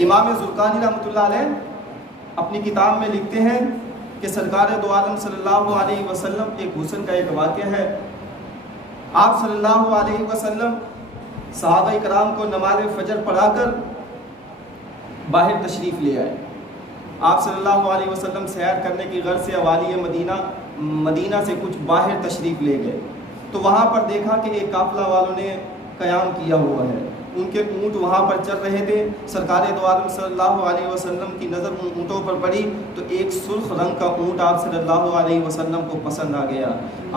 امام زرقانی رحمۃ اللہ علیہ اپنی کتاب میں لکھتے ہیں کہ سرکار دو عالم صلی اللہ علیہ وسلم ایک حسن کا ایک واقعہ ہے۔ آپ صلی اللہ علیہ وسلم صحابہ کرام کو نماز فجر پڑھا کر باہر تشریف لے آئے۔ آپ صلی اللہ علیہ وسلم سیر کرنے کی غرض سے اوالی مدینہ سے کچھ باہر تشریف لے گئے، تو وہاں پر دیکھا کہ ایک قافلہ والوں نے قیام کیا ہوا ہے، ان کے اونٹ وہاں پر چل رہے تھے۔ سرکار دو عالم صلی اللہ علیہ وسلم کی نظر ان اونٹوں پر پڑی تو ایک سرخ رنگ کا اونٹ آپ صلی اللہ علیہ وسلم کو پسند آ گیا۔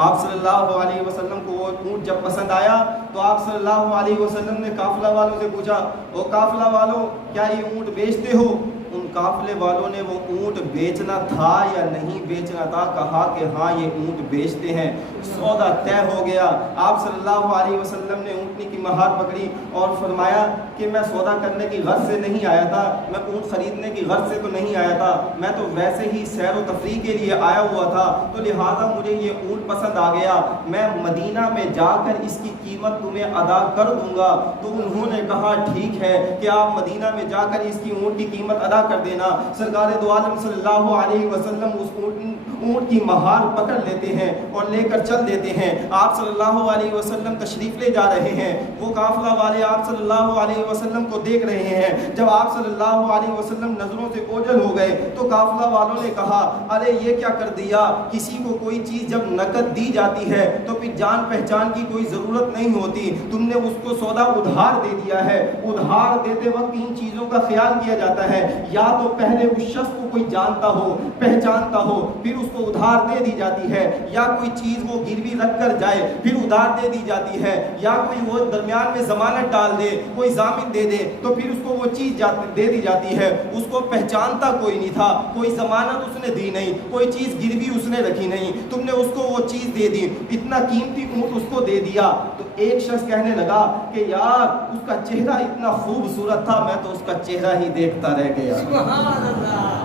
آپ صلی اللہ علیہ وسلم کو وہ اونٹ جب پسند آیا تو آپ صلی اللہ علیہ وسلم نے قافلہ والوں سے پوچھا، او قافلہ والوں کیا یہ اونٹ بیچتے ہو؟ ان قافلے والوں نے وہ اونٹ بیچنا تھا یا نہیں بیچنا تھا کہا کہ ہاں یہ اونٹ بیچتے ہیں۔ سودا طے ہو گیا۔ آپ صلی اللہ علیہ وسلم نے اونٹنی کی مہار پکڑی اور فرمایا کہ میں سودا کرنے کی غرض سے نہیں آیا تھا، میں اونٹ خریدنے کی غرض سے تو نہیں آیا تھا، میں تو ویسے ہی سیر و تفریح کے لیے آیا ہوا تھا، تو لہٰذا مجھے یہ اونٹ پسند آ گیا، میں مدینہ میں جا کر اس کی قیمت تمہیں ادا کر دوں گا۔ تو انہوں نے کہا ٹھیک ہے کہ آپ مدینہ میں جا کر اس کی اونٹ کی قیمت ادا کر دینا۔ سرکار دو عالم صلی اللہ علیہ وسلم اس اونٹ کی مہار پکڑ لیتے ہیں اور لے کر چل دیتے ہیں۔ آپ صلی اللہ علیہ وسلم تشریف لے جا رہے ہیں، وہ قافلہ والے آپ صلی اللہ علیہ وسلم کو دیکھ رہے ہیں۔ جب آپ صلی اللہ علیہ وسلم نظروں سے اوجھل ہو گئے تو قافلہ والوں نے کہا ارے یہ کیا کر دیا، کسی کو کوئی چیز جب نقد دی جاتی ہے تو پھر جان پہچان کی کوئی ضرورت نہیں ہوتی، تم نے اس کو سودا ادھار دے دیا ہے۔ ادھار دیتے وقت ان چیزوں کا خیال کیا جاتا ہے، یا تو پہلے اس شخص کو کوئی جانتا ہو پہچانتا ہو پھر اس کو ادھار دے دی جاتی ہے، یا کوئی چیز وہ گروی رکھ کر جائے پھر ادھار دے دی جاتی ہے، یا کوئی وہ درمیان میں ضمانت ڈال دے کوئی ضامن دے دے تو پھر اس کو وہ چیز دے دی جاتی ہے۔ اس کو پہچانتا کوئی نہیں تھا، کوئی ضمانت اس نے دی نہیں، کوئی چیز گروی اس نے رکھی نہیں، تم نے اس کو وہ چیز دے دی، اتنا قیمتی اونٹ اس کو دے دیا۔ تو ایک شخص کہنے لگا کہ یار اس کا چہرہ اتنا خوبصورت تھا، میں تو اس کا چہرہ ہی دیکھتا رہ گیا۔ سبحان اللہ۔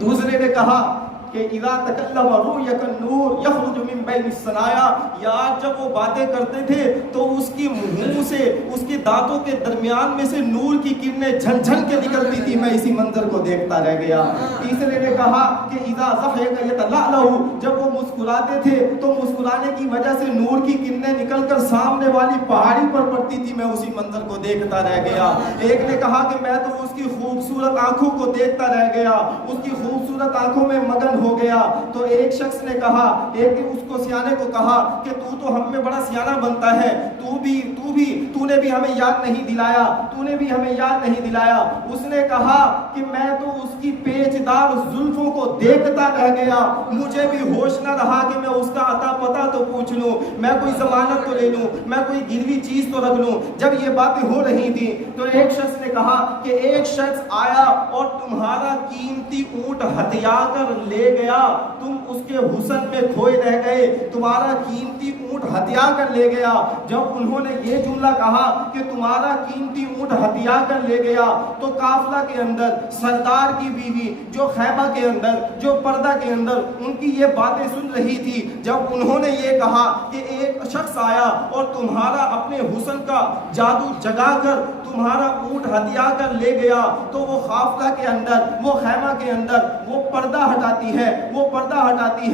دوسرے نے کہا کہ اذا تکلم رؤیک النور یخرج من بین الثنایا، یار جب وہ باتیں کرتے تھے تو اس کی منہ سے اس کے دانتوں کے درمیان میں سے نور کی کرنیں جھن جھن کے نکلتی تھی، میں اسی منظر کو دیکھتا رہ گیا۔ تیسرے نے کہا کہ اذا ضحک یتلألأ، جب وہ مسکراتے تھے تو مسکرانے کی وجہ سے نور کی کرنیں نکل کر سامنے والی پہاڑی پر پڑتی تھی، میں اسی منظر کو دیکھتا رہ گیا۔ ایک نے کہا کہ میں تو اس کی خوبصورت آنکھوں کو دیکھتا رہ گیا، اس کی خوبصورت آنکھوں میں مگن ہو گیا۔ تو ایک شخص نے کہا، ایک نے اس کو سیانے کو کہا کہ تو ہم میں بڑا سیانہ بنتا ہے، تو نے بھی ہمیں یاد نہیں دلایا، تو نے بھی ہمیں یاد نہیں دلایا۔ اس نے کہا کہ میں تو اس کی پیچدار زلفوں کو دیکھتا رہ گیا، مجھے بھی ہوش نہ رہا کہ میں اس کا عطا پتہ تو پوچھ لوں، میں کوئی ضمانت تو لے لوں، میں کوئی گروی چیز تو رکھ لوں۔ جب یہ باتیں ہو رہی تھی تو ایک شخص نے کہا کہ ایک شخص آیا اور تمہارا قیمتی اونٹ ہتھیا کر لے گیا، تم اس کے حسن میں کھوئے رہ گئے، تمہارا قیمتی اونٹ ہتھیا کر لے گیا۔ جب انہوں نے یہ جملہ کہا کہ تمہارا قیمتی اونٹ ہتھیا کر لے گیا تو قافلہ کے اندر سردار کی بیوی جو خیمہ کے اندر جو پردہ کے اندر ان کی یہ باتیں سن رہی تھی، جب انہوں نے یہ کہا کہ ایک شخص آیا اور تمہارا اپنے حسن کا جادو جگا کر تمہارا اونٹ ہتھیا کر لے گیا، تو وہ قافلہ کے اندر وہ خیمہ کے اندر وہ پردہ ہٹاتی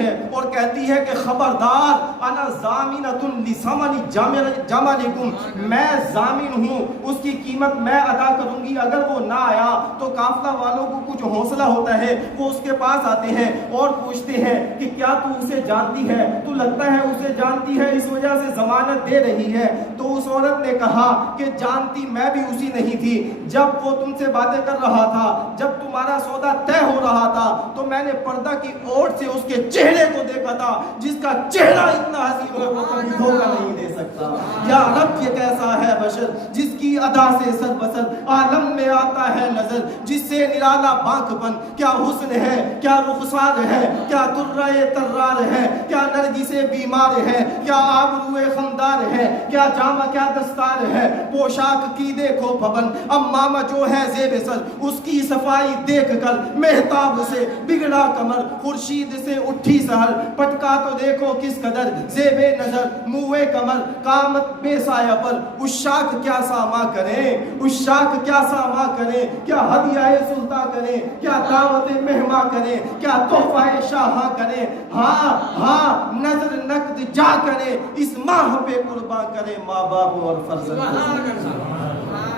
ہے اور کہتی ہے کہ خبردار انا ضامنۃ لثمن جملکم، میں ضامن ہوں، اس کی قیمت میں ادا کروں گی۔ اگر وہ نہ آیا تو قافلہ والوں کو کچھ حوصلہ ہوتا ہے، وہ اس کے پاس آتے ہیں اور پوچھتے ہیں کہ کیا تو اسے جانتی ہے، تو لگتا ہے اسے جانتی ہے اس وجہ سے ضمانت دے رہی ہے۔ تو اس عورت نے کہا کہ جانتی میں بھی اسی نہیں تھی، جب وہ تم سے باتیں کر رہا تھا، جب تمہارا سودا طے ہو رہا تھا تو میں نے پردہ کی اوٹ سے اس کے چہرے کو دیکھا تھا، جس کا چہرہ اتنا حسین ہو وہ کبھی دھوکہ نہیں دے سکتا۔ یا رب یہ کیسا ہے بشر جس کی ادا سے سر بسر عالم میں آتا ہے نظر، جس سے نرالا بانک بن، کیا حسن ہے کیا رخسار ہے، کیا درہ طرار ہے، کیا نرگس بیمار ہے، کیا آبرو خمدار ہے، کیا جامہ کیا دستار ہے، پوشاک کی دیکھو پھبن، امامہ جو ہے زیب سر، اس کی صفائی دیکھ کر مہتاب سے بگڑا کمر خورشید سے اٹھی سحر پٹکا تو دیکھو کس قدر زیب نظر موے کمر قامت بے سایہ پر عشاق کیا ساما کریں عشاق کیا ساما کریں کیا ہدیہ سلطہ کریں کیا دعوت مہما کریں کیا تحفہ شاہاں کریں ہاں ہاں نظر نقد جا کریں اس ماہ پہ قربان کریں ماں باپ اور فرزند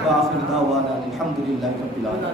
کو آخر دعوانا الحمدللہ رب العالمین.